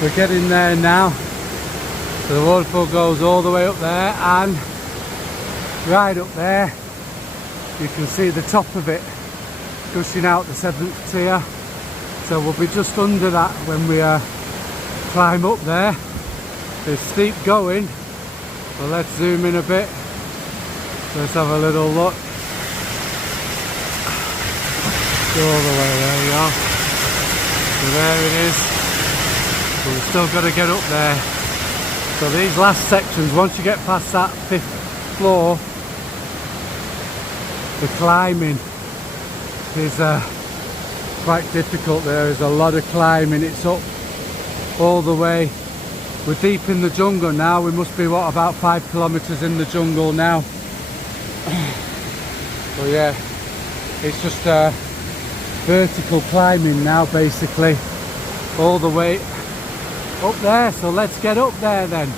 we're getting there now. So the waterfall goes all the way up there, and right up there you can see the top of it gushing out the 7th tier. So we'll be just under that when we climb up there. It's steep going, but let's zoom in a bit. Let's have a little look. Go all the way, there we are. So there it is. But we've still got to get up there. So these last sections, once you get past that 5th floor, the climbing is quite difficult. There is a lot of climbing. It's up all the way. We're deep in the jungle now. We must be, what, about 5 kilometers in the jungle now. So yeah, it's just vertical climbing now, basically, all the way up there. So let's get up there then.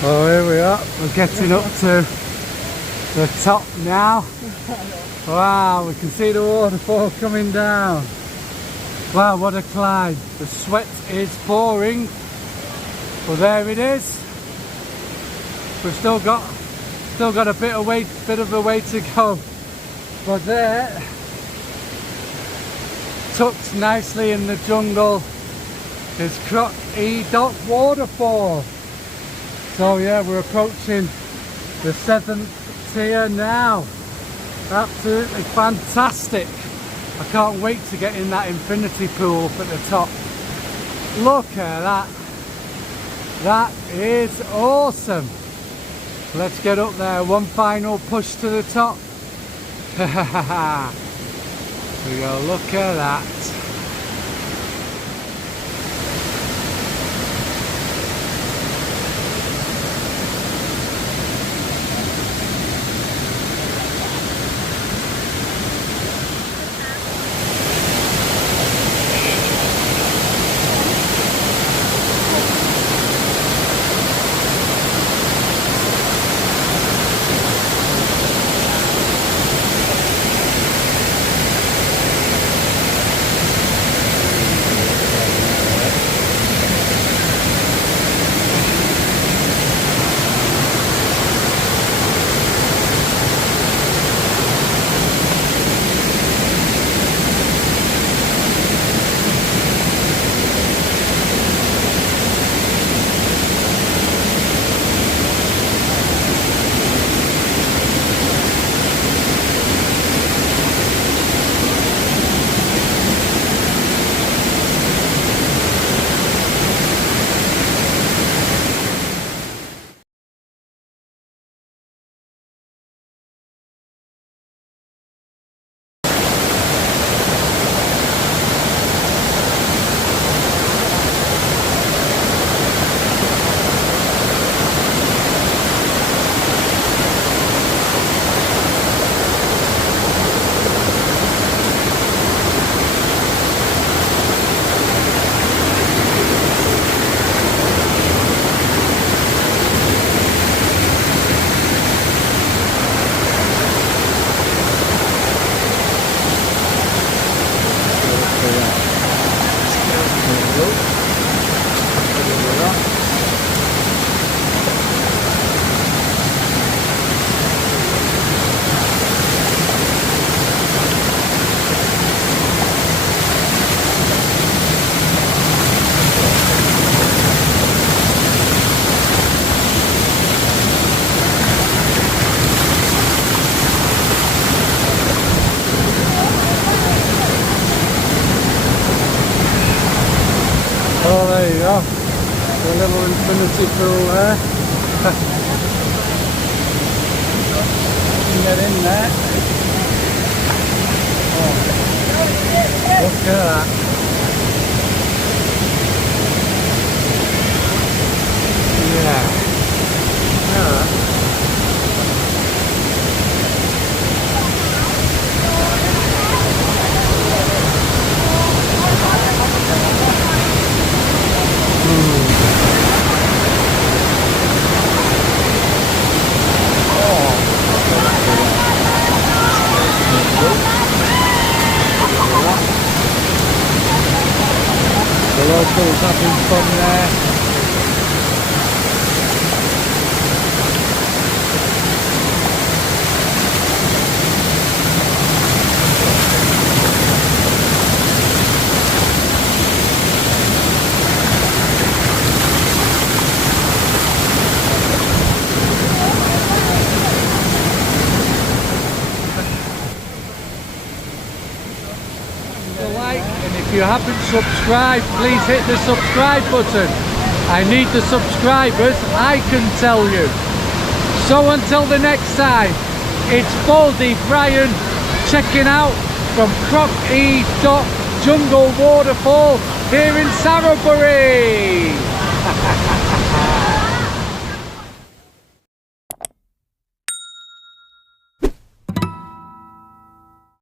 Oh, here we are. We're getting up to the top now. Wow, we can see the waterfall coming down. Wow, what a climb. The sweat is pouring. Well, there it is. We've still got a bit of a way to go. But there, tucked nicely in the jungle, is Krok E Dok Waterfall. So yeah, we're approaching the 7th tier now. Absolutely fantastic. I can't wait to get in that infinity pool up at the top. Look at that. That is awesome. Let's get up there. One final push to the top. Here we go, look at that. there you go. A little infinity pool there. You can get in there. Oh, look at that. Yeah. The locals having fun there. And if you haven't subscribed, please hit the subscribe button. I need the subscribers, I can tell you. So until the next time, it's Baldy Brian checking out from Krok E Dok Waterfall here in Saraburi.